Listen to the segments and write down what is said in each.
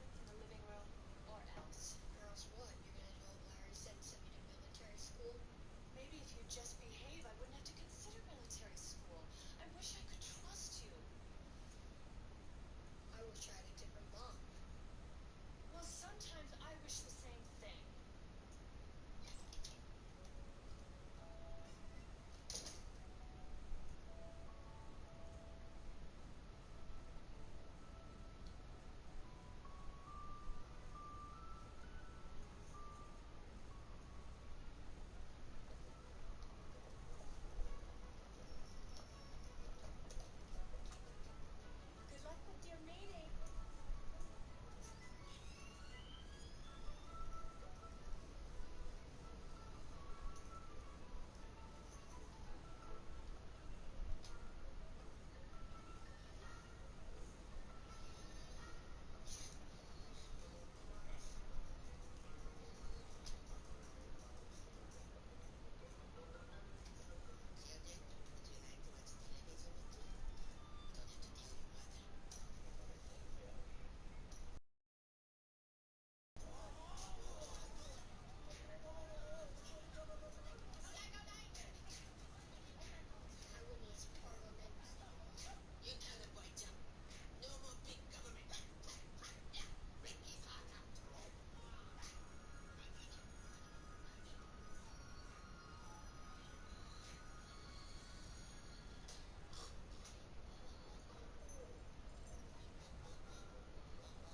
in the living room, or else. Or else what? You're gonna do what Larry said and send me to military school? Maybe if you'd just behave, I wouldn't have to consider military school. I wish I could trust you. I wish I had a different mom. Well, sometimes I wish the same thing. Good luck with your meeting. I win this parliament. You tell the boy jump. No more big government. Rip his heart out.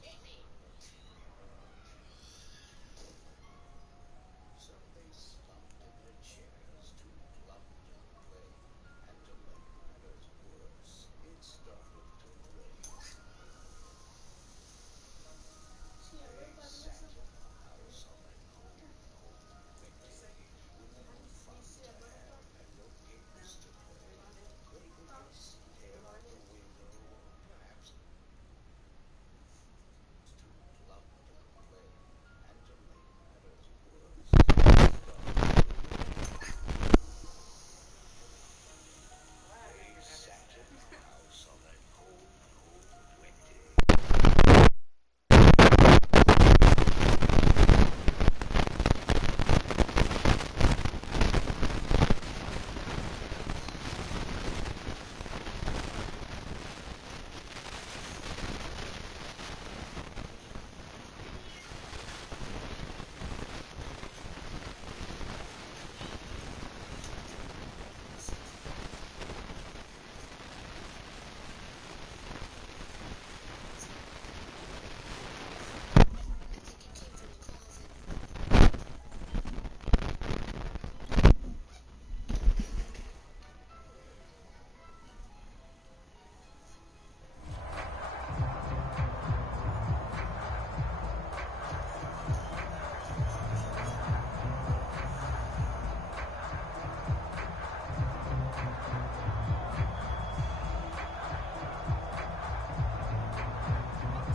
Hit me. So they slumped in their chairs, too plump to play. And to make matters worse, it started to rain. They sat in the house on that cold, cold winter day, with no fun to have and no games to play. They could just stare out the window, or perhaps too plump to play. And to make matters worse, it started to rain. They sat in the house on that cold, cold winter day. I think it came from the closet.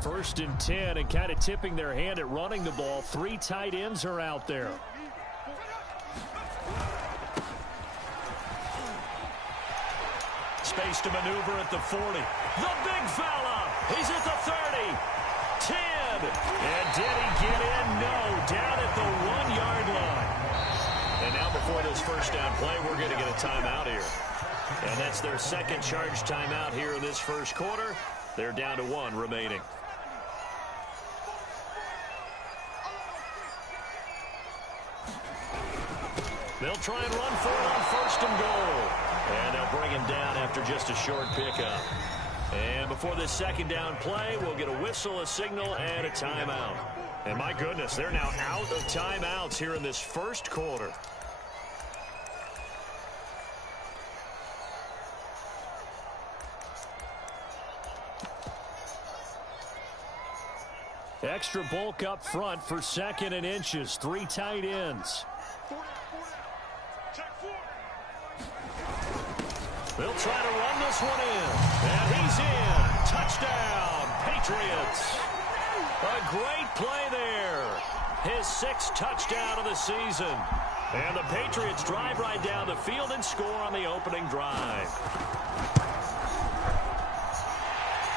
First and 10, and kind of tipping their hand at running the ball. 3 tight ends are out there. Space to maneuver at the 40. The big fella. He's at the 30. 10. And did he get in? No. Down at the 1-yard line. And now before this first down play, we're going to get a timeout here. And that's their second charge timeout here in this first quarter. They're down to 1 remaining. They'll try and run for it on first and goal. And they'll bring him down after just a short pickup. And before this second down play, we'll get a whistle, a signal, and a timeout. And my goodness, they're now out of timeouts here in this first quarter. Extra bulk up front for second and inches. 3 tight ends. They'll try to run this one in. And he's in. Touchdown, Patriots. A great play there. His 6th touchdown of the season. And the Patriots drive right down the field and score on the opening drive.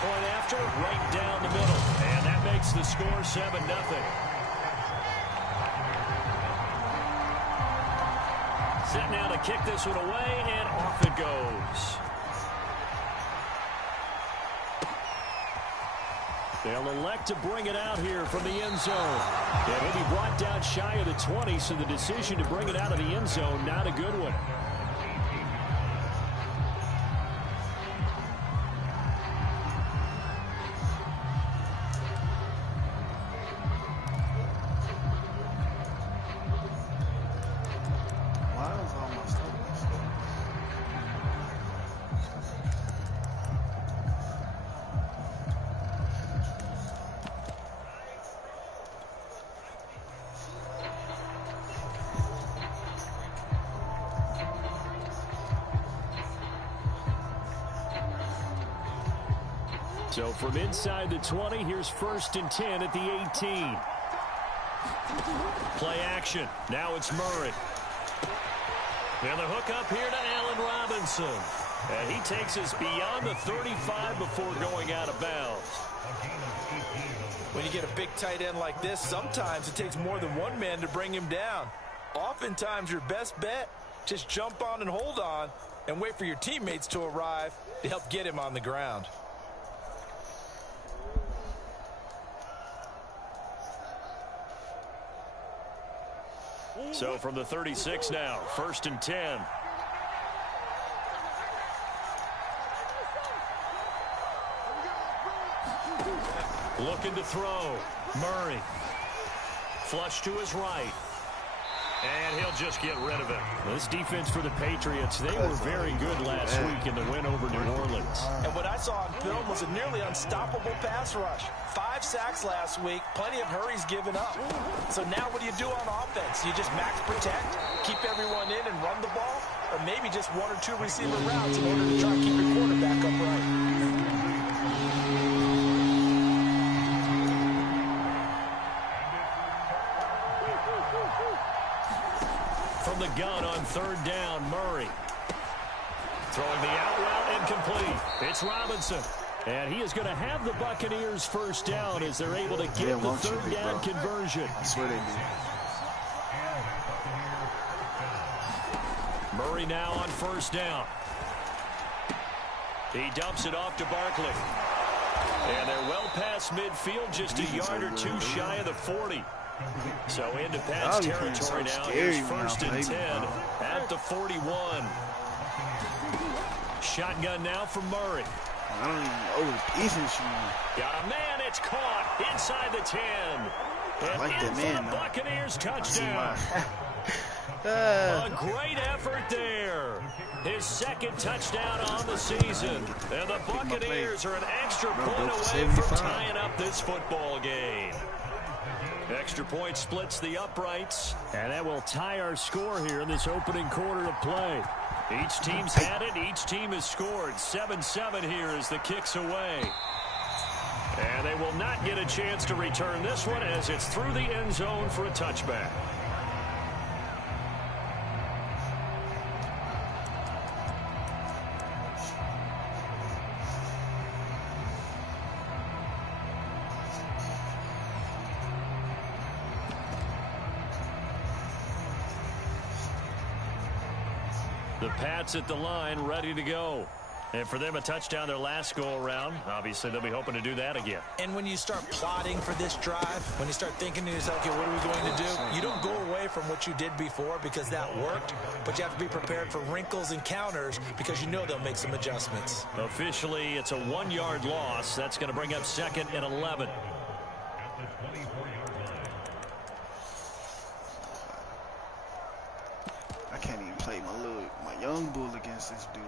Point after, right down the middle. And that makes makes the score 7-0. Set now to kick this one away, and off it goes. They'll elect to bring it out here from the end zone. And he'll be brought down shy of the 20, so the decision to bring it out of the end zone, not a good one. So from inside the 20, here's 1st and 10 at the 18. Play action. Now it's Murray. And the hook up here to Allen Robinson. And he takes us beyond the 35 before going out of bounds. When you get a big tight end like this, sometimes it takes more than one man to bring him down. Oftentimes your best bet, just jump on and hold on and wait for your teammates to arrive to help get him on the ground. So from the 36 now, 1st and 10. Looking to throw. Murray. Flush to his right. And he'll just get rid of it. This defense for the Patriots, they were very good last week in the win over New Orleans. And what I saw on film was a nearly unstoppable pass rush. 5 sacks last week, plenty of hurries given up. So now what do you do on offense? You just max protect, keep everyone in and run the ball, or maybe just 1 or 2 receiver routes in order to try to keep your quarterback upright. From the gun on 3rd down, Murray. Throwing the out route incomplete. It's Robinson. And he is going to have the Buccaneers 1st down as they're able to get the 3rd down conversion. I swear they do. Murray now on 1st down. He dumps it off to Barkley. And they're well past midfield, just a yard or 2 shy of the 40. So into Pat's territory now. Here's 1st and 10 at the 41. Shotgun now from Murray. I don't even know the defense. Got a man, it's caught inside the 10. And like that man, the Buccaneers touchdown. A great effort there. His 2nd touchdown on the season. And the Buccaneers are an extra point away from tying up this football game. Extra point splits the uprights, and that will tie our score here in this opening quarter of play. Each team's had it. Each team has scored. 7-7 here as the kick's away. And they will not get a chance to return this one as it's through the end zone for a touchback. The Pats at the line, ready to go. And for them, a touchdown their last go-around. Obviously, they'll be hoping to do that again. And when you start plotting for this drive, when you start thinking to yourself, okay, what are we going to do? You don't go away from what you did before because that worked, but you have to be prepared for wrinkles and counters because you know they'll make some adjustments. Officially, it's a 1-yard loss. That's going to bring up 2nd and 11. I can't even play my young bull against this dude.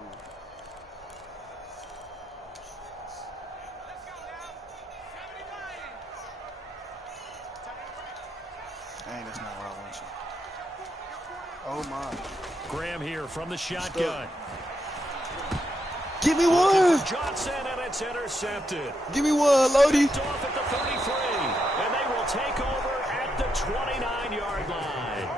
Dang, that's not where I want you. Oh my. Graham here from the shotgun. Give me one. Johnson, and it's intercepted. Give me one, Lodi. Off at the 33, and they will take over at the 29-yard line.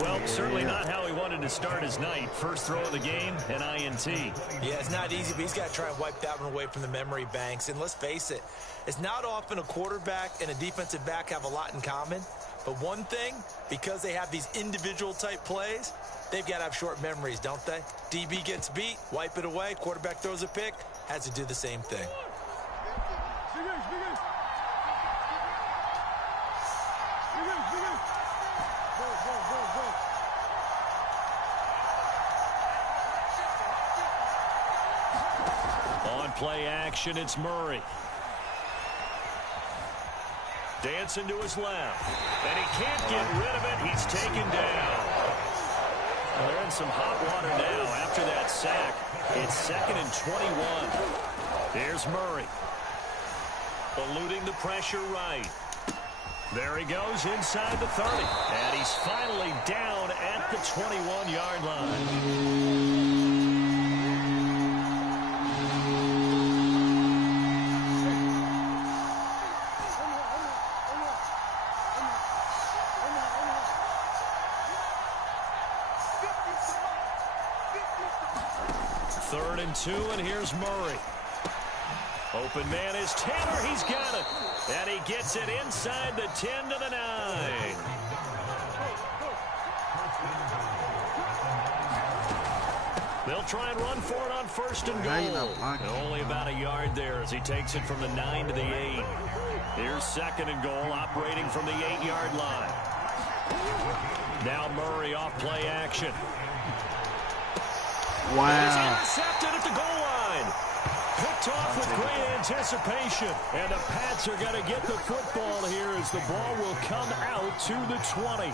Well, certainly not how he wanted to to start his night. First throw of the game, an INT. Yeah, it's not easy, but he's got to try and wipe that one away from the memory banks. And let's face it, it's not often a quarterback and a defensive back have a lot in common. But one thing, because they have these individual type plays, they've got to have short memories, don't they? DB gets beat, wipe it away, quarterback throws a pick, has to do the same thing. On play action, it's Murray. Dancing to his left. And he can't get rid of it. He's taken down. Well, they're in some hot water now after that sack. It's 2nd and 21. Here's Murray. Eluding the pressure right. There he goes inside the 30. And he's finally down at the 21-yard line. Third and 2, and here's Murray. Open man is Taylor. He's got it. And he gets it inside the 10 to the 9. They'll try and run for it on 1st and goal. And only about a yard there as he takes it from the 9 to the 8. Here's 2nd and goal, operating from the 8-yard line. Now Murray off play action. Wow. He's intercepted at the goal line. Picked off with great anticipation. And the Pats are going to get the football here as the ball will come out to the 20.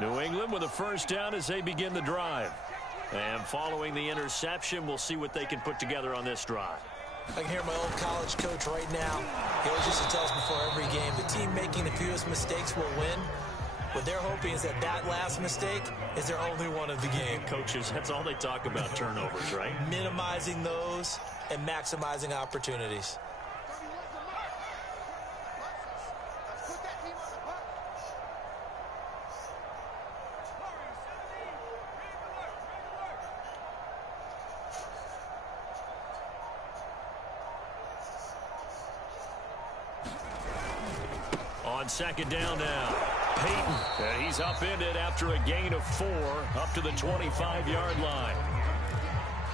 New England with a first down as they begin the drive. And following the interception, we'll see what they can put together on this drive. I can hear my old college coach right now. He always used to tell us before every game, the team making the fewest mistakes will win. What they're hoping is that that last mistake is their only one of the game. Coaches, that's all they talk about, turnovers, right? Minimizing those and maximizing opportunities. On 2nd down now, Peyton. He's upended after a gain of 4 up to the 25-yard line.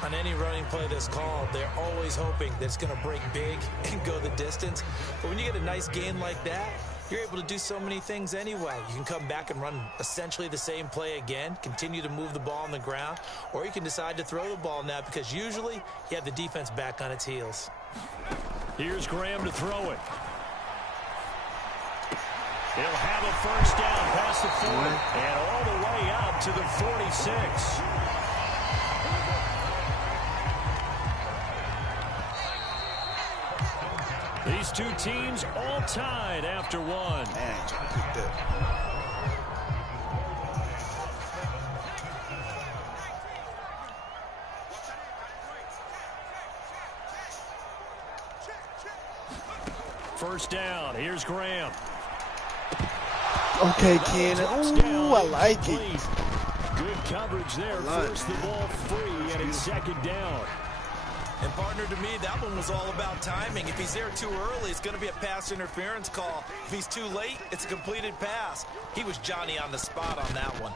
On any running play that's called, they're always hoping that it's going to break big and go the distance. But when you get a nice gain like that, you're able to do so many things anyway. You can come back and run essentially the same play again, continue to move the ball on the ground, or you can decide to throw the ball now because usually you have the defense back on its heels. Here's Graham to throw it. He'll have a first down past the 40 and all the way out to the 46. These two teams all tied after one. Man, First down. Here's Graham. okay, Kenan. Ooh, I like it. Good coverage there. Forced the ball free, and it's 2nd down. And partner, to me, that one was all about timing. If he's there too early, it's going to be a pass interference call. If he's too late, it's a completed pass. He was Johnny on the spot on that one.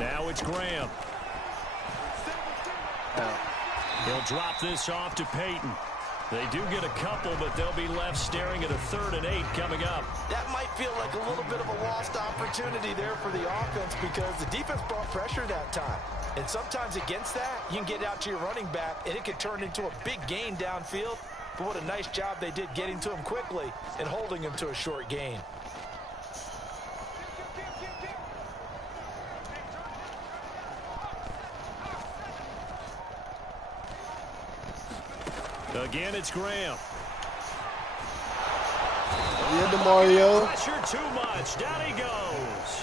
Now it's Graham. He'll drop this off to Peyton. They do get a couple, but they'll be left staring at a 3rd and 8 coming up. That might feel like a little bit of a lost opportunity there for the offense because the defense brought pressure that time. And sometimes against that, you can get out to your running back, and it can turn into a big gain downfield. But what a nice job they did getting to him quickly and holding him to a short gain. Again, it's Graham. Yeah, DeMario. Pressure too much. Down he goes.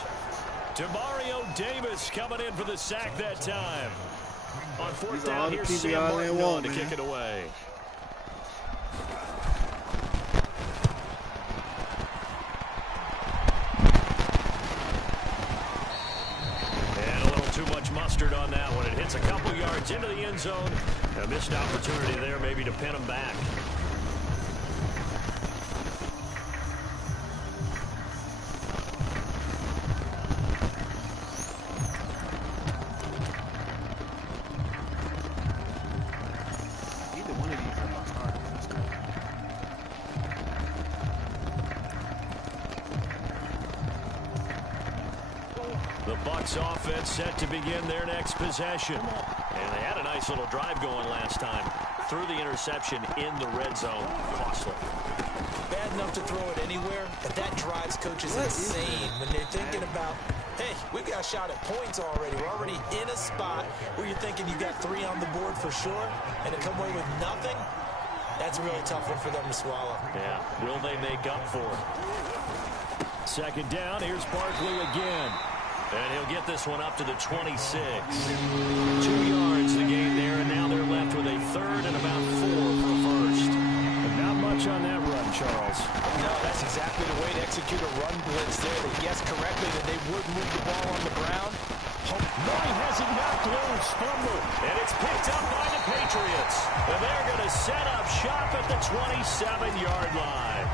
DeMario Davis coming in for the sack that time. On fourth These are all down, the here's people Sam y'all Martin ain't want, on to man. kick it away. And a little too much mustard on that one. It hits a couple yards into the end zone. A missed opportunity there maybe to pin him back. Either one of these are my starters. That's crazy. The Bucs offense set to begin their next possession. And they had a nice little drive going last time. Threw the interception in the red zone. Costly. Bad enough to throw it anywhere, but that drives coaches insane when they're thinking about, hey, we've got a shot at points already. We're already in a spot where you're thinking you got 3 on the board for sure, and to come away with nothing, that's a really tough one for them to swallow. Yeah, will they make up for it? Second down, here's Barkley again. And he'll get this one up to the 26. 2 yards the gain there, and now they're left with a third and about 4 for a first. But not much on that run, Charles. No, that's exactly the way to execute a run blitz there. They guessed correctly that they would move the ball on the ground. No, he has it knocked loose. Fumble. And it's picked up by the Patriots. And they're going to set up shop at the 27-yard line.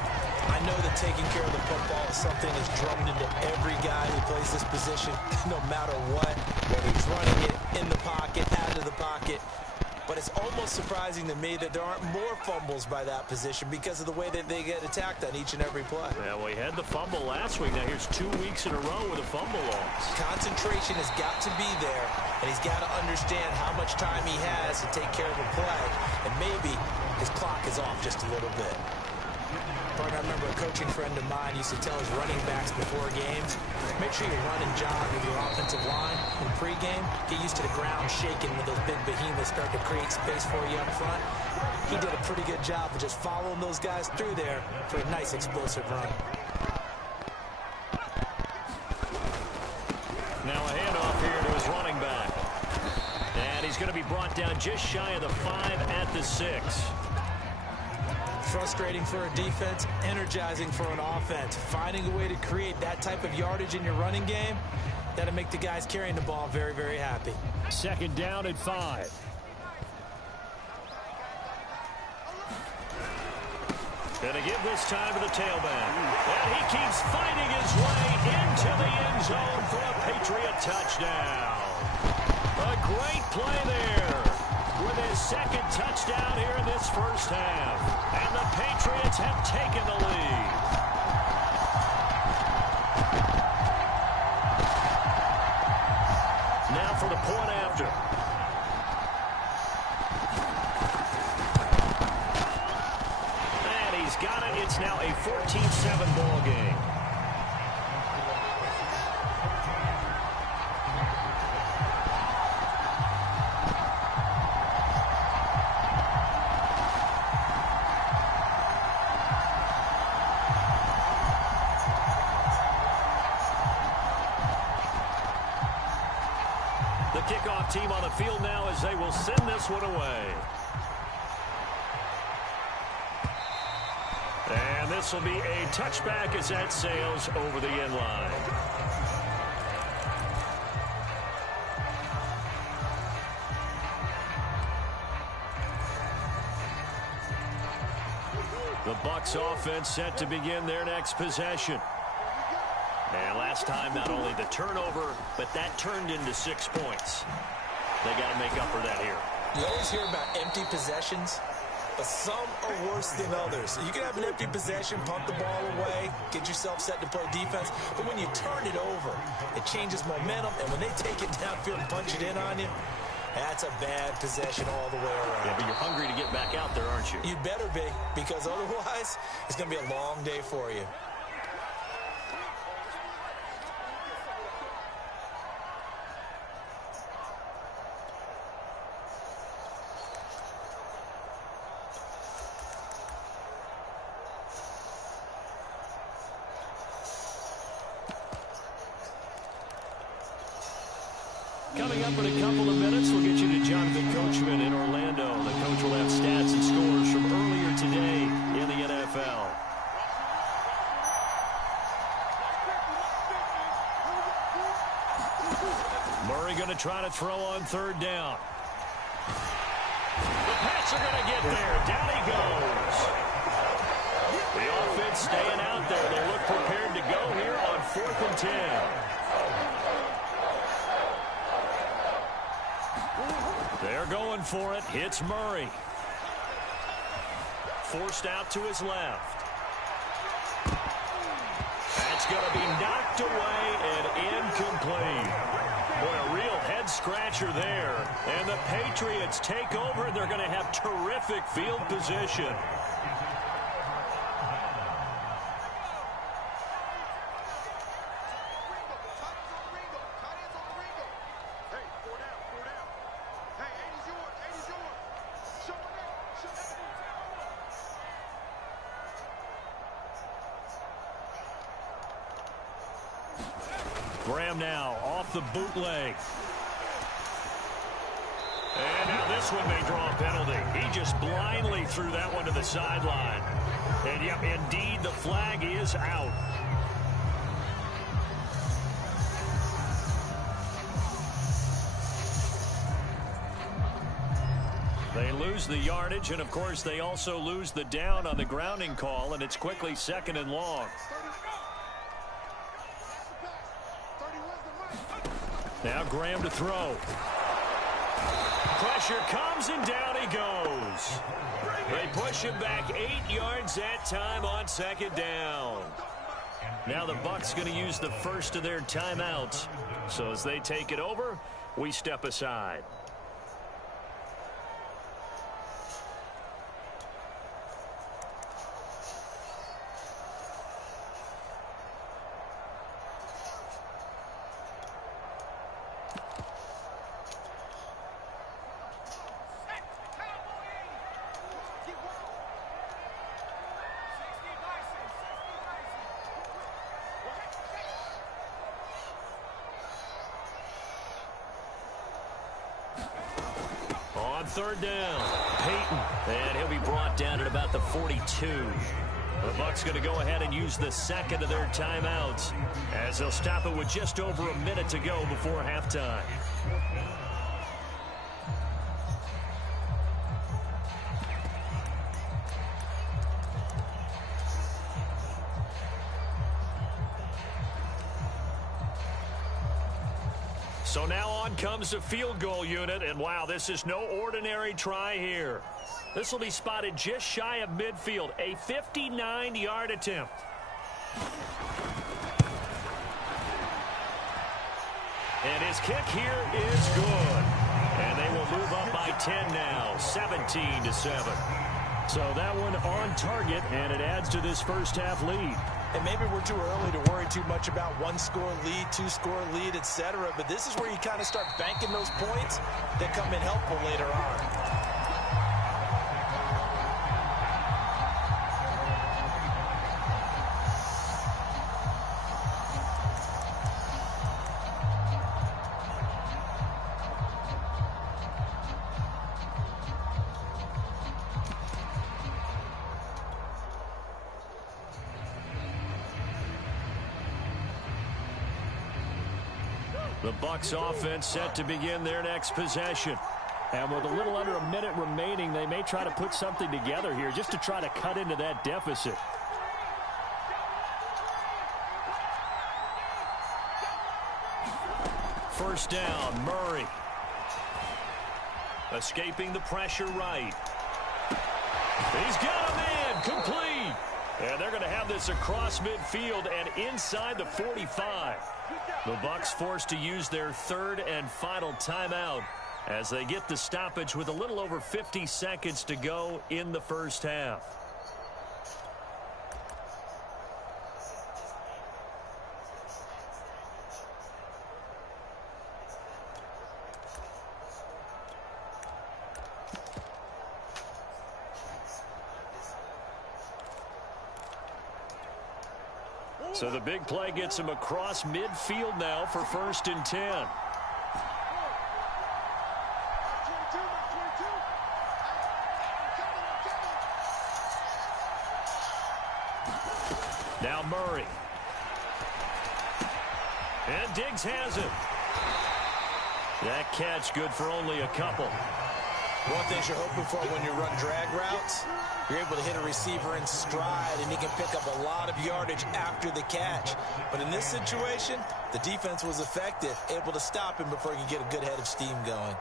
I know that taking care of the football is something that's drummed into every guy who plays this position, no matter what, whether he's running it, in the pocket, out of the pocket. But it's almost surprising to me that there aren't more fumbles by that position because of the way that they get attacked on each and every play. Yeah, we had the fumble last week. Now here's 2 weeks in a row with a fumble loss. Concentration has got to be there, and he's got to understand how much time he has to take care of a play, and maybe his clock is off just a little bit. But I remember a coaching friend of mine used to tell his running backs before games, make sure you run and jog with your offensive line in pregame. Get used to the ground shaking when those big behemoths start to create space for you up front. He did a pretty good job of just following those guys through there for a nice explosive run. Now a handoff here to his running back. And he's going to be brought down just shy of the 5 at the 6. Frustrating for a defense, energizing for an offense. Finding a way to create that type of yardage in your running game, that'll make the guys carrying the ball very, very happy. Second down at 5. Gonna give this time to the tailback. And he keeps fighting his way into the end zone for a Patriot touchdown. A great play there with his second touchdown here in this first half. And the Patriots have taken the lead. Now for the point after. And he's got it. It's now a 14-7 ball game. The kickoff team on the field now as they will send this one away. And this will be a touchback as that sails over the end line. The Bucs offense set to begin their next possession. And last time, not only the turnover, but that turned into 6 points. They got to make up for that here. You always hear about empty possessions, but some are worse than others. You can have an empty possession, pump the ball away, get yourself set to play defense, but when you turn it over, it changes momentum, and when they take it downfield and punch it in on you, that's a bad possession all the way around. Yeah, but you're hungry to get back out there, aren't you? You better be, because otherwise, it's going to be a long day for you. Coming up in a couple of minutes, we'll get you to Jonathan Coachman in Orlando. The coach will have stats and scores from earlier today in the NFL. Murray going to try to throw on third down. The Pats are going to get there. Down he goes. The offense staying out there. They look prepared to go here on 4th and 10. They're going for it. Hits Murray. Forced out to his left. That's going to be knocked away and incomplete. Boy, a real head-scratcher there. And the Patriots take over, and they're going to have terrific field position. Graham now off the bootleg. And now this one may draw a penalty. He just blindly threw that one to the sideline. And yep, indeed, the flag is out. They lose the yardage, and of course they also lose the down on the grounding call, and it's quickly 2nd and long. Now Graham to throw. Pressure comes, and down he goes. They push him back 8 yards that time on 2nd down. Now the Bucs going to use the first of their timeouts. So as they take it over, we step aside. On 3rd down, Peyton, and he'll be brought down at about the 42. The Bucs going to go ahead and use the 2nd of their timeouts as they'll stop it with just over a minute to go before halftime. So now on comes the field goal unit, and wow, this is no ordinary try here. This will be spotted just shy of midfield, a 59-yard attempt. And his kick here is good. And they will move up by 10 now, 17-7. So that one on target, and it adds to this first half lead. And maybe we're too early to worry too much about 1-score lead, 2-score lead, etc. But this is where you kind of start banking those points that come in helpful later on. The Bucs offense set to begin their next possession. And with a little under a minute remaining, they may try to put something together here just to try to cut into that deficit. First down, Murray. Escaping the pressure right. He's got a man, complete. And they're going to have this across midfield and inside the 45. The Bucs forced to use their 3rd and final timeout as they get the stoppage with a little over 50 seconds to go in the first half. So the big play gets him across midfield now for 1st and 10. Now Murray. And Diggs has it. That catch good for only a couple. One thing you're hoping for when you run drag routes, you're able to hit a receiver in stride, and he can pick up a lot of yardage after the catch. But in this situation, the defense was effective, able to stop him before he could get a good head of steam going.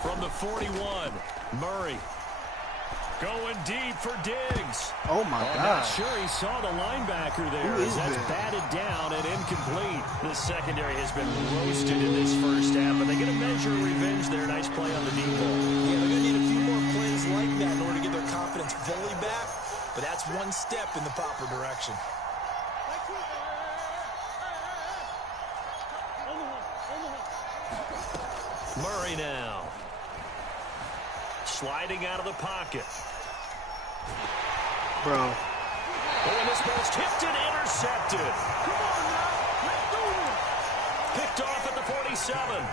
From the 41, Murray going deep for Diggs. Oh, my I'm God. not sure he saw the linebacker there. Who is That's that? batted down and incomplete. The secondary has been roasted in this first half, but they get a measure of revenge there. Nice play on the deep ball. Yeah, they're going to need a few more plays like that in order to get their confidence fully back, but that's one step in the proper direction. Murray now. Sliding out of the pocket. Bro. Oh, and this ball's tipped and intercepted. Picked off at the 47.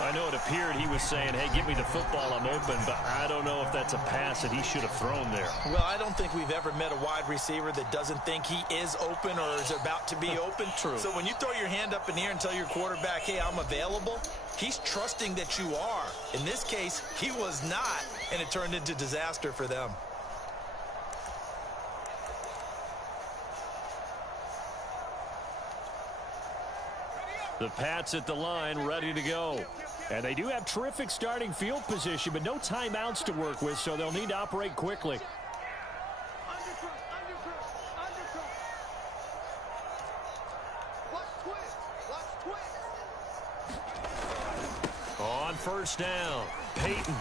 I know it appeared he was saying, hey, give me the football, I'm open, but I don't know if that's a pass that he should have thrown there. Well, I don't think we've ever met a wide receiver that doesn't think he is open or is about to be open. True. So when you throw your hand up in the air and tell your quarterback, hey, I'm available, he's trusting that you are. In this case, he was not, and it turned into disaster for them. The Pats at the line, ready to go. And they do have terrific starting field position, but no timeouts to work with, so they'll need to operate quickly. On first down, Peyton.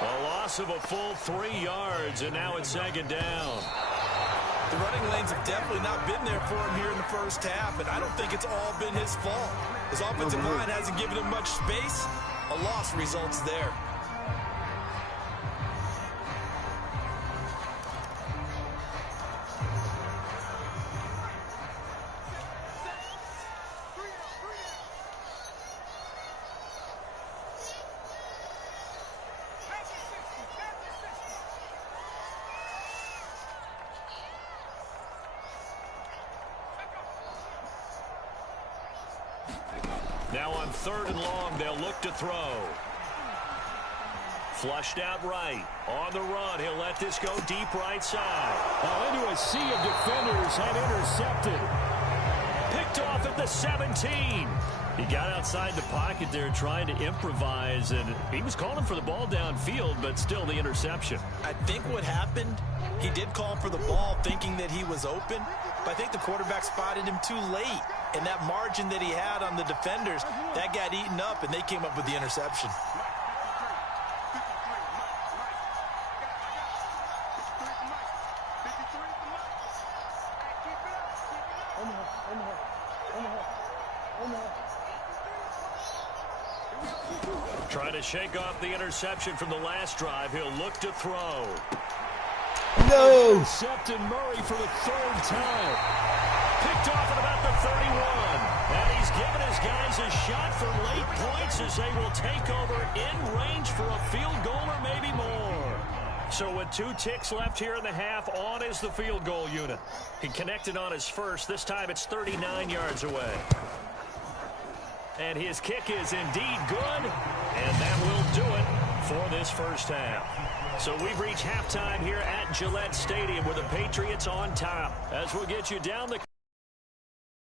A loss of a full 3 yards, and now it's second down. The running lanes have definitely not been there for him here in the first half, and I don't think it's all been his fault. His offensive line hasn't given him much space. A loss results there. Now on 3rd and long, they'll look to throw. Flushed out right. On the run, he'll let this go deep right side. Oh, into a sea of defenders and intercepted. Picked off at the 17. He got outside the pocket there trying to improvise, and he was calling for the ball downfield, but still the interception. I think what happened, he did call for the ball thinking that he was open, but I think the quarterback spotted him too late. And that margin that he had on the defenders, that got eaten up, and they came up with the interception. Trying to shake off the interception from the last drive. He'll look to throw. No! Intercepted Murray for the 3rd time. Picked off at about the 31. And he's given his guys a shot for late points as they will take over in range for a field goal or maybe more. So with 2 ticks left here in the half, on is the field goal unit. He connected on his first. This time it's 39 yards away. And his kick is indeed good, and that will do it for this first half. So we've reached halftime here at Gillette Stadium with the Patriots on top. As we'll get you down the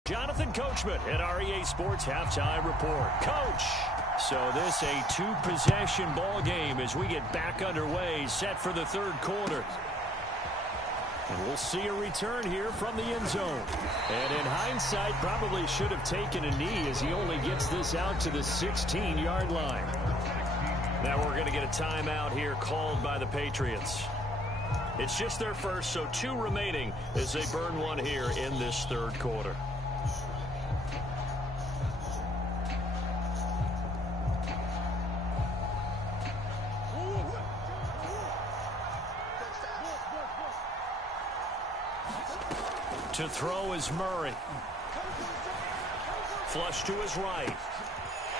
Jonathan Coachman at REA Sports Halftime Report. Coach, so this a 2-possession ball game as we get back underway, set for the 3rd quarter. And we'll see a return here from the end zone. And in hindsight, probably should have taken a knee as he only gets this out to the 16-yard line. Now we're going to get a timeout here called by the Patriots. It's just their first, so 2 remaining as they burn one here in this 3rd quarter. To throw is Murray. Flush to his right.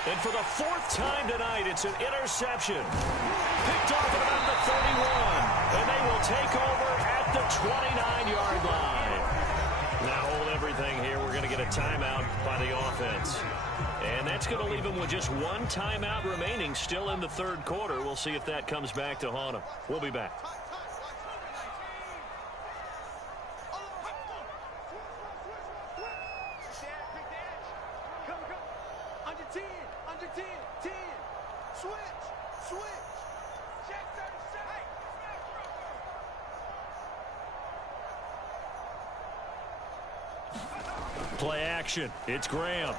And for the fourth time tonight, it's an interception. Picked off at about the 31. And they will take over at the 29-yard line. Now hold everything here. We're going to get a timeout by the offense. And that's going to leave them with just one timeout remaining still in the third quarter. We'll see if that comes back to haunt them. We'll be back. Play action. It's Graham.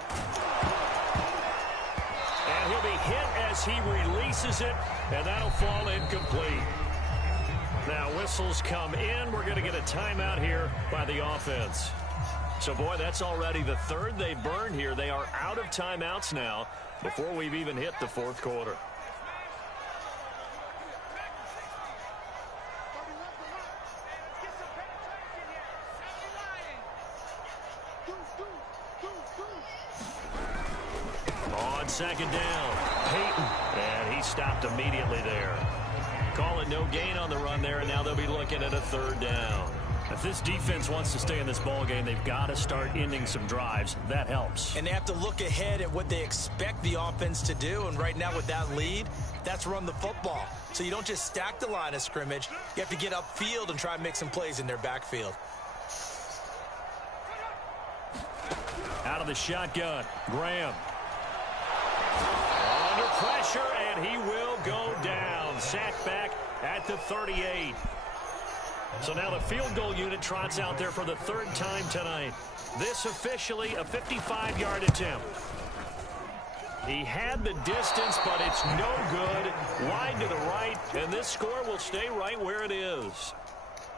And he'll be hit as he releases it, and that'll fall incomplete. Now whistles come in. We're going to get a timeout here by the offense. So, boy, that's already the third they've burned here. They are out of timeouts now before we've even hit the fourth quarter. On second down, Peyton, and he stopped immediately there. Call it no gain on the run there, and now they'll be looking at a third down. If this defense wants to stay in this ballgame, they've got to start ending some drives. That helps. And they have to look ahead at what they expect the offense to do, and right now with that lead, that's run the football. So you don't just stack the line of scrimmage. You have to get upfield and try and make some plays in their backfield. Out of the shotgun, Graham. Under pressure, and he will go down. Sacked back at the 38. So now the field goal unit trots out there for the third time tonight. This officially a 55-yard attempt. He had the distance, but it's no good. Wide to the right, and this score will stay right where it is.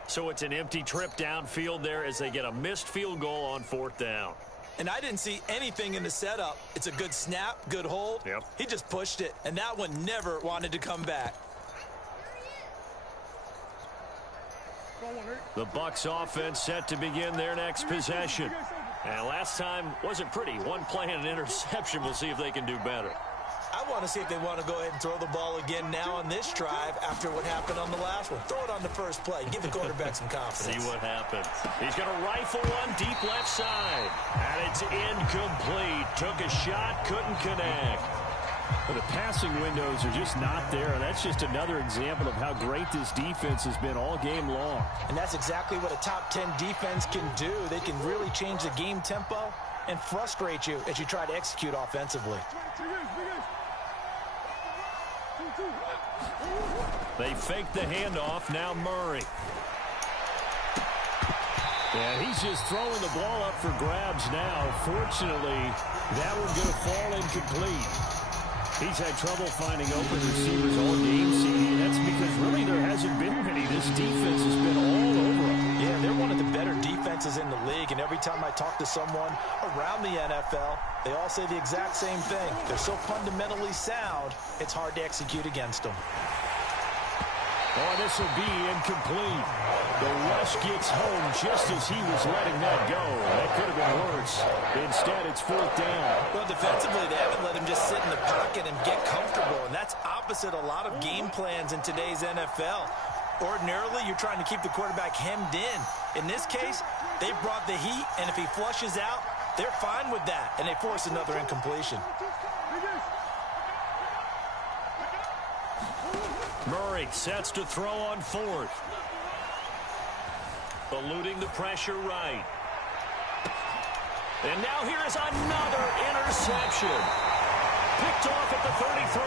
So it's an empty trip downfield there as they get a missed field goal on fourth down. And I didn't see anything in the setup. It's a good snap, good hold. Yep. He just pushed it, and that one never wanted to come back. The Bucs offense set to begin their next possession. And last time wasn't pretty. One play and an interception. We'll see if they can do better. I want to see if they want to go ahead and throw the ball again now on this drive after what happened on the last one. Throw it on the first play. Give the quarterback some confidence. See what happens. He's going to rifle one deep left side. And it's incomplete. Took a shot, couldn't connect. Well, the passing windows are just not there, and that's just another example of how great this defense has been all game long. And that's exactly what a top 10 defense can do. They can really change the game tempo and frustrate you as you try to execute offensively. They fake the handoff. Now Murray. And he's just throwing the ball up for grabs now. Fortunately, that one's going to fall incomplete. He's had trouble finding open receivers all game, CD. That's because really there hasn't been many. This defense has been all over them. Yeah, they're one of the better defenses in the league, and every time I talk to someone around the NFL, they all say the exact same thing. They're so fundamentally sound, it's hard to execute against them. Oh, this will be incomplete. The rush gets home just as he was letting that go. That could have been worse. Instead, it's fourth down. Well, defensively, they haven't let him just sit in the pocket and get comfortable, and that's opposite a lot of game plans in today's NFL. Ordinarily, you're trying to keep the quarterback hemmed in. In this case, they brought the heat, and if he flushes out, they're fine with that, and they force another incompletion. Murray sets to throw on fourth. Eluding the pressure right. And now here is another interception. Picked off at the 33.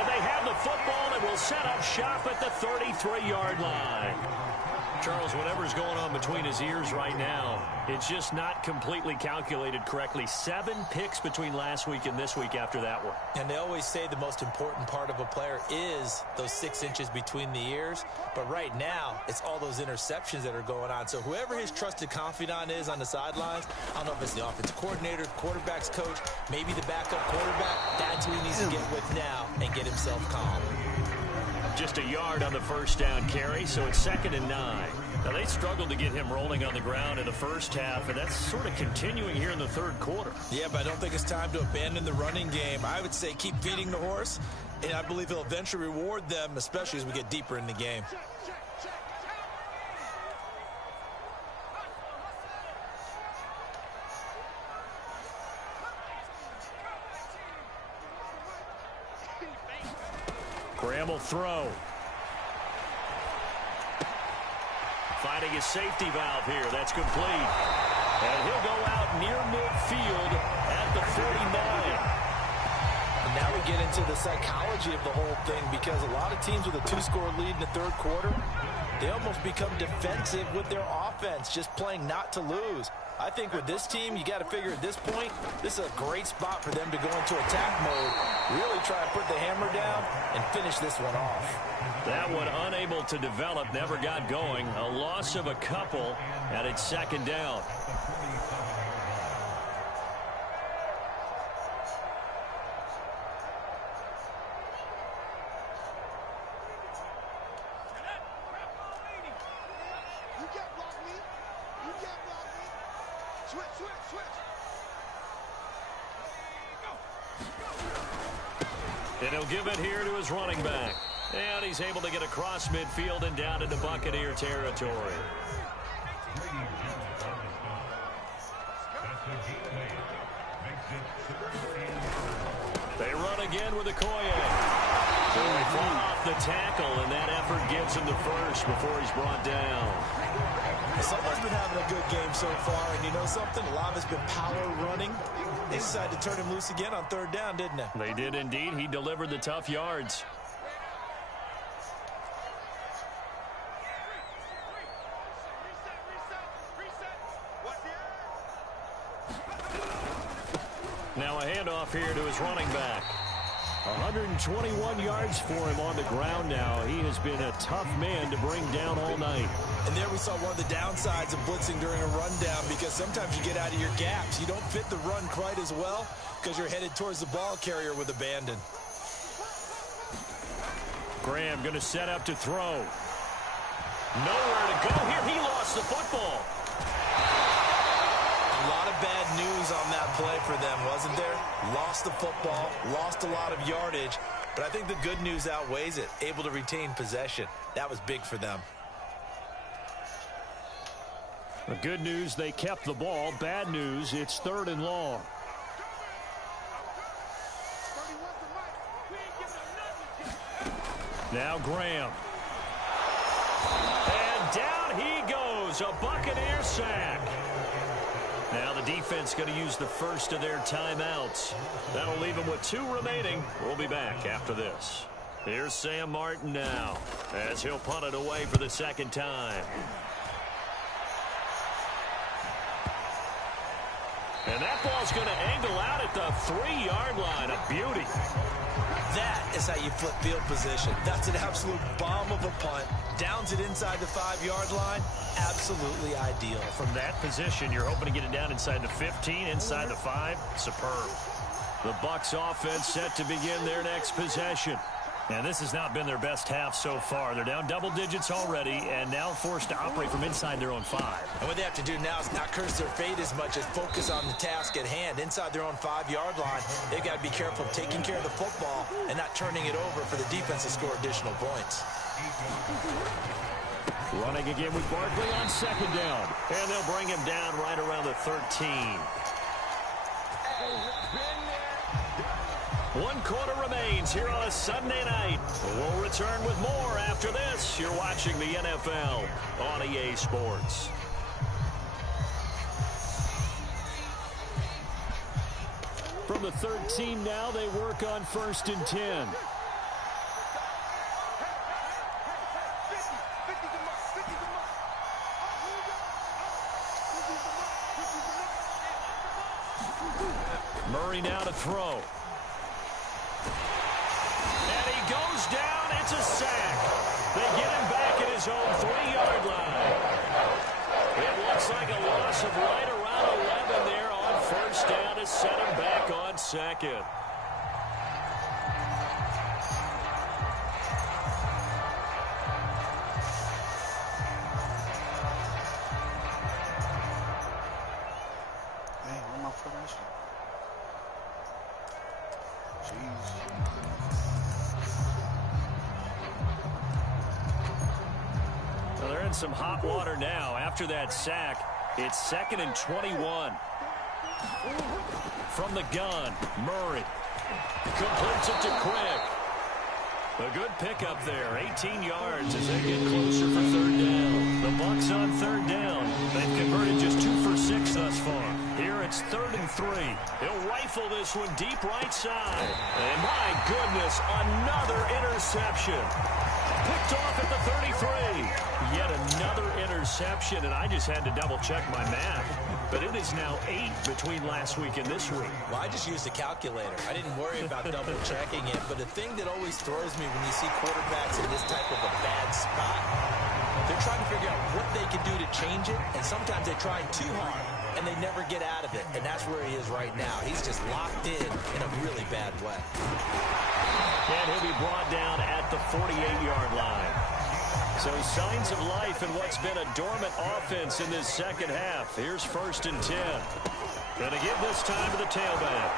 And they have the football and will set up shop at the 33-yard line. Charles, whatever's going on between his ears right now, it's just not completely calculated correctly. 7 picks between last week and this week after that one. And they always say the most important part of a player is those 6 inches between the ears. But right now, it's all those interceptions that are going on. So whoever his trusted confidant is on the sidelines, I don't know if it's the offensive coordinator, quarterback's coach, maybe the backup quarterback, that's who he needs to get with now and get himself calm. just a yard on the first down carry, so it's 2nd and 9. Now, they struggled to get him rolling on the ground in the first half, and that's sort of continuing here in the third quarter. Yeah, but I don't think it's time to abandon the running game. I would say keep feeding the horse, and I believe he'll eventually reward them, especially as we get deeper in the game. Graham will throw. Finding his safety valve here. That's complete. And he'll go out near midfield at the 49. And now we get into the psychology of the whole thing, because a lot of teams with a 2-score lead in the third quarter, they almost become defensive with their offense, just playing not to lose. I think with this team, you got to figure at this point, this is a great spot for them to go into attack mode, really try to put the hammer down and finish this one off. That one unable to develop, never got going. A loss of a couple, and it's 2nd down. And he'll give it here to his running back. And he's able to get across midfield and down into Buccaneer territory. They run again with Okoye. So they fought off the tackle, and that effort gives him the first before he's brought down. Someone's been having a good game so far, and you know something? A lot of it's been power running. They decided to turn him loose again on 3rd down, didn't they? They did indeed. He delivered the tough yards. Now a handoff here to his running back. 121 yards for him on the ground now. He has been a tough man to bring down all night. And there we saw one of the downsides of blitzing during a rundown, because sometimes you get out of your gaps. You don't fit the run quite as well because you're headed towards the ball carrier with abandon. Graham going to set up to throw. Nowhere to go here. He lost the football. A lot of bad news on that play for them, wasn't there? Lost the football, lost a lot of yardage, but I think the good news outweighs it. Able to retain possession. That was big for them. The good news, they kept the ball. Bad news, it's 3rd and long. Now Graham. And down he goes. A Buccaneer sack. Now the defense going to use the first of their timeouts. That'll leave them with 2 remaining. We'll be back after this. Here's Sam Martin now, as he'll punt it away for the 2nd time. And that ball's going to angle out at the 3-yard line. A beauty. That is how you flip field position. That's an absolute bomb of a punt. Downs it inside the 5-yard line. Absolutely ideal. From that position, you're hoping to get it down inside the 15, inside the 5. Superb. The Bucs offense set to begin their next possession. And this has not been their best half so far. They're down double digits already and now forced to operate from inside their own 5. And what they have to do now is not curse their fate as much as focus on the task at hand. Inside their own 5-yard line, they've got to be careful of taking care of the football and not turning it over for the defense to score additional points. Running again with Barkley on 2nd down. And they'll bring him down right around the 13. 1 quarter remains here on a Sunday night. We'll return with more after this. You're watching the NFL on EA Sports. From the 13 now, they work on 1st and 10. Murray now to throw. And he goes down. It's a sack. They get him back at his own 3-yard line. It looks like a loss of right around 11 there on 1st down to set him back on 2nd. in some hot water now. After that sack, it's 2nd and 21. From the gun, Murray completes it to Quick. A good pickup there, 18 yards as they get closer for 3rd down. The Bucs on 3rd down. They've converted just 2 for 6 thus far. Here it's 3rd and 3. He'll rifle this one deep right side. And my goodness, another interception. Picked off at the 33. Yet another interception, and I just had to double-check my math. But it is now 8 between last week and this week. Well, I just used a calculator. I didn't worry about double-checking it. But the thing that always throws me when you see quarterbacks in this type of a bad spot, they're trying to figure out what they can do to change it. And sometimes they try too hard, and they never get out of it. And that's where he is right now. He's just locked in a really bad way. And he'll be brought down at the 48-yard line. So signs of life in what's been a dormant offense in this second half. Here's 1st and 10. Gonna give this time to the tailback.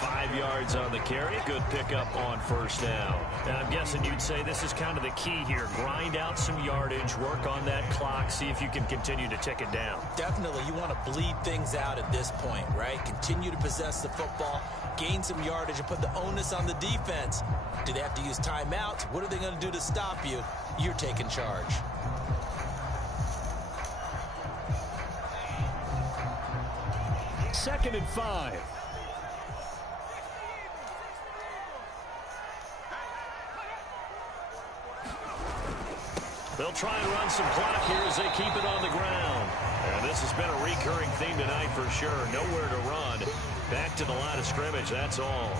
5 yards on the carry. Good pickup on 1st down. Now, I'm guessing you'd say this is kind of the key here. Grind out some yardage, work on that clock, see if you can continue to tick it down. Definitely. You want to bleed things out at this point, right? Continue to possess the football, gain some yardage, and put the onus on the defense. Do they have to use timeouts? What are they going to do to stop you? You're taking charge. Second and 5. They'll try and run some clock here as they keep it on the ground. And this has been a recurring theme tonight for sure. Nowhere to run. Back to the line of scrimmage, that's all.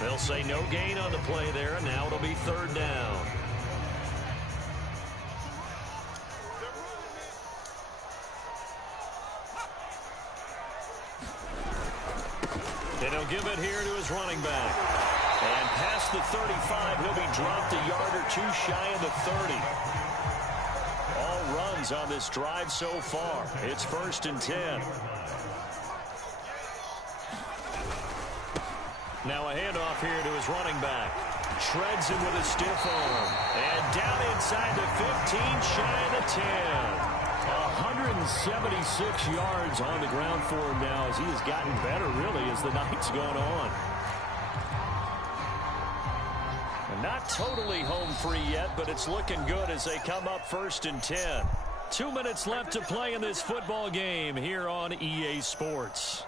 They'll say no gain on the play there, and now it'll be 3rd down. And he'll give it here to his running back. And past the 35, he'll be dropped a yard or 2 shy of the 30. All runs on this drive so far. It's 1st and 10. Now a handoff here to his running back. Shreds him with a stiff arm. And down inside the 15, shy of the 10. 176 yards on the ground for him now as he has gotten better, really, as the night's gone on. And not totally home free yet, but it's looking good as they come up 1st and 10. 2 minutes left to play in this football game here on EA Sports.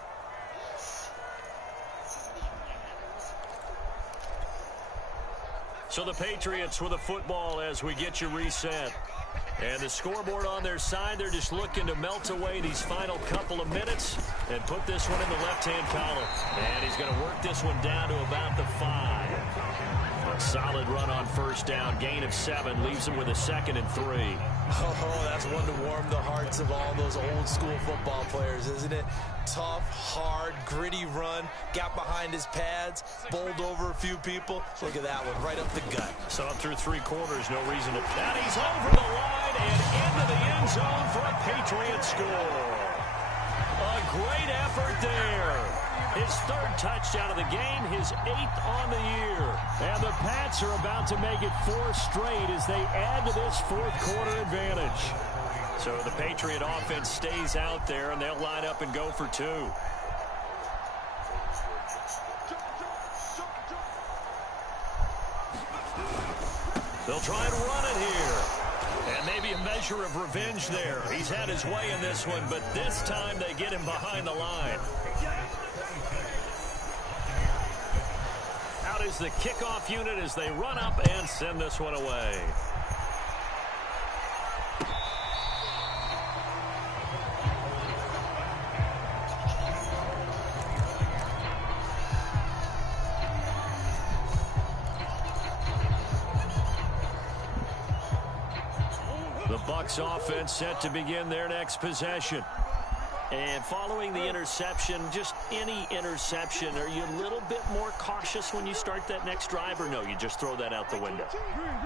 So the Patriots with a football as we get you reset. And the scoreboard on their side, they're just looking to melt away these final couple of minutes and put this one in the left-hand column. And he's going to work this one down to about the 5. A solid run on 1st down. Gain of 7 leaves him with a 2nd and 3. Oh, that's one to warm the hearts of all those old-school football players, isn't it? Tough, hard, gritty run. Got behind his pads, bowled over a few people. Look at that one, right up the gut. So up through 3 quarters, no reason to... And he's over the line and into the end zone for a Patriot score. A great effort there. His 3rd touchdown of the game, his 8th on the year. And the Pats are about to make it 4 straight as they add to this 4th quarter advantage. So the Patriot offense stays out there, and they'll line up and go for 2. They'll try and run it here. And maybe a measure of revenge there. He's had his way in this one, but this time they get him behind the line. Out is the kickoff unit as they run up and send this one away. The Bucs offense set to begin their next possession. And following the interception, just any interception, are you a little bit more cautious when you start that next drive, or no, you just throw that out the window?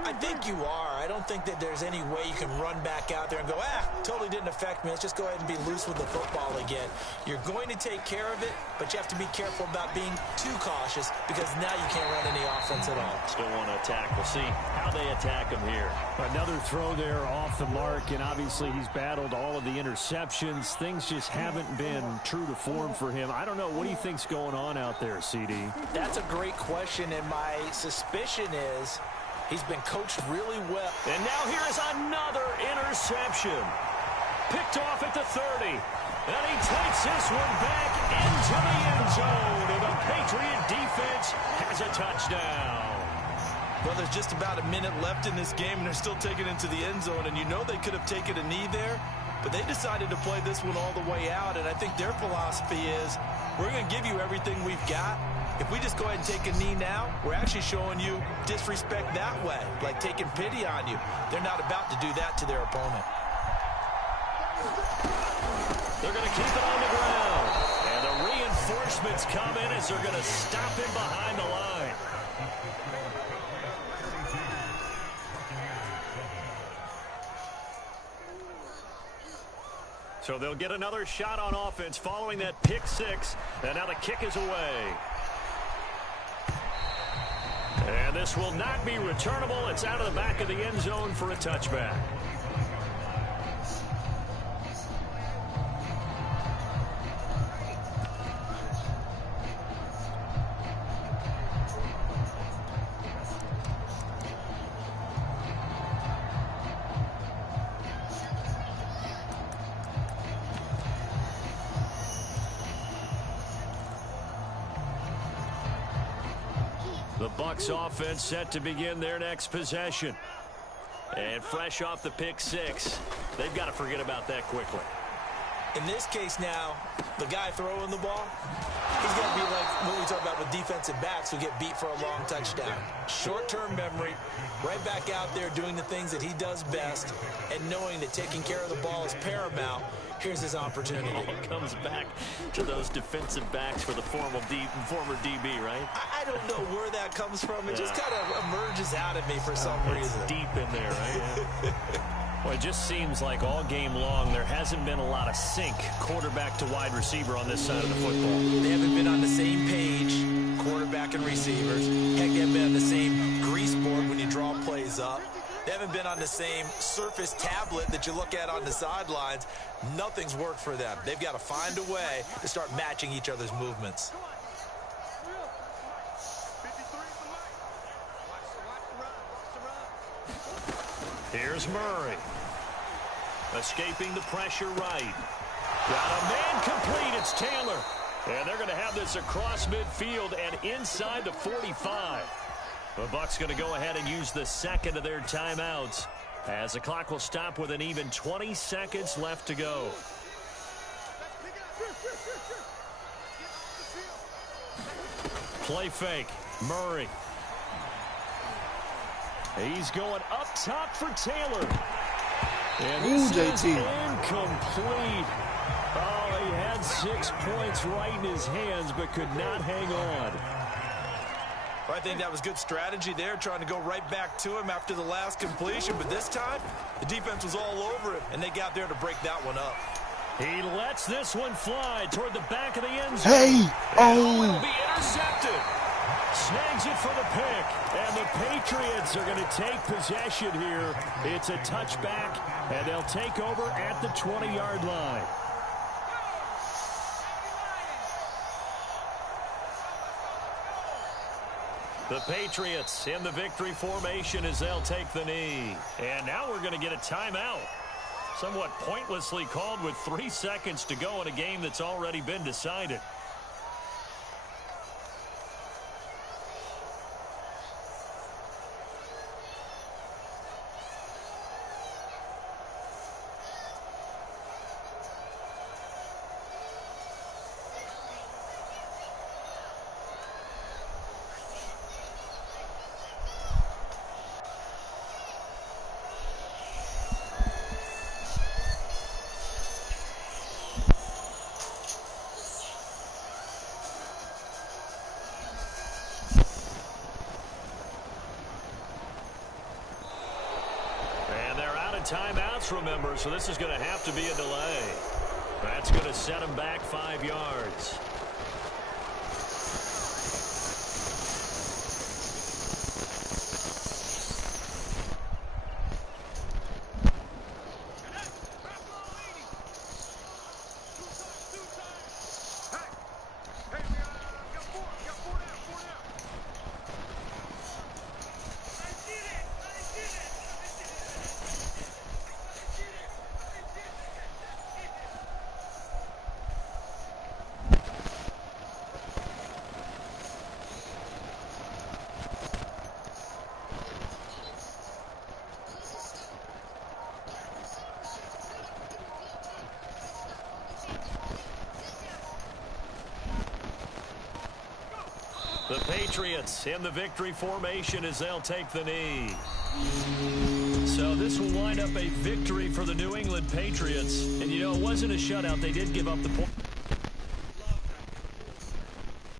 I think you are. I don't think that there's any way you can run back out there and go, totally didn't affect me. Let's just go ahead and be loose with the football again. You're going to take care of it, but you have to be careful about being too cautious because now you can't run any offense at all. Still want to attack. We'll see how they attack him here. Another throw there off the mark, and obviously he's battled all of the interceptions. Things just haven't been true to form for him. I don't know. What do you think's going on out there, CD? That's a great question, and my suspicion is he's been coached really well. And now here is another interception. Picked off at the 30. And he takes this one back into the end zone. And the Patriot defense has a touchdown. Well, there's just about a minute left in this game, and they're still taking it into the end zone. And you know they could have taken a knee there, but they decided to play this one all the way out. And I think their philosophy is, we're going to give you everything we've got. If we just go ahead and take a knee now, we're actually showing you disrespect that way, like taking pity on you. They're not about to do that to their opponent. They're going to keep it on the ground. And the reinforcements come in as they're going to stop him behind the line. So they'll get another shot on offense following that pick six. And now the kick is away. And this will not be returnable. It's out of the back of the end zone for a touchback. The Bucs offense set to begin their next possession. And fresh off the pick six, they've got to forget about that quickly. In this case now, the guy throwing the ball, he's got to be like what we talk about with defensive backs who get beat for a long touchdown. Short-term memory, right back out there doing the things that he does best, and knowing that taking care of the ball is paramount. Here's his opportunity. It comes back to those defensive backs for the former DB, right? I don't know where that comes from. It just kind of emerges out of me for some reason. It's deep in there, right? Well, it just seems like all game long there hasn't been a lot of sync quarterback to wide receiver on this side of the football. They haven't been on the same page, quarterback and receivers. Heck, they haven't been on the same grease board when you draw plays up. They haven't been on the same surface tablet that you look at on the sidelines. Nothing's worked for them. They've got to find a way to start matching each other's movements. Here's Murray. Escaping the pressure right. Got a man complete. It's Taylor. And they're going to have this across midfield and inside the 45. The Bucs going to go ahead and use the second of their timeouts as the clock will stop with an even 20 seconds left to go. Play fake. Murray. He's going up top for Taylor. And this is incomplete. Oh, he had 6 points right in his hands but could not hang on. I think that was good strategy there, trying to go right back to him after the last completion. But this time, the defense was all over him, and they got there to break that one up. He lets this one fly toward the back of the end zone. Hey! Oh! It will be intercepted. Snags it for the pick. And the Patriots are going to take possession here. It's a touchback, and they'll take over at the 20-yard line. The Patriots in the victory formation as they'll take the knee. And now we're going to get a timeout. Somewhat pointlessly called with 3 seconds to go in a game that's already been decided. timeouts, remember, so this is going to have to be a delay. That's going to set him back 5 yards. The Patriots in the victory formation as they'll take the knee. So this will wind up a victory for the New England Patriots. And, you know, it wasn't a shutout. They did give up the point.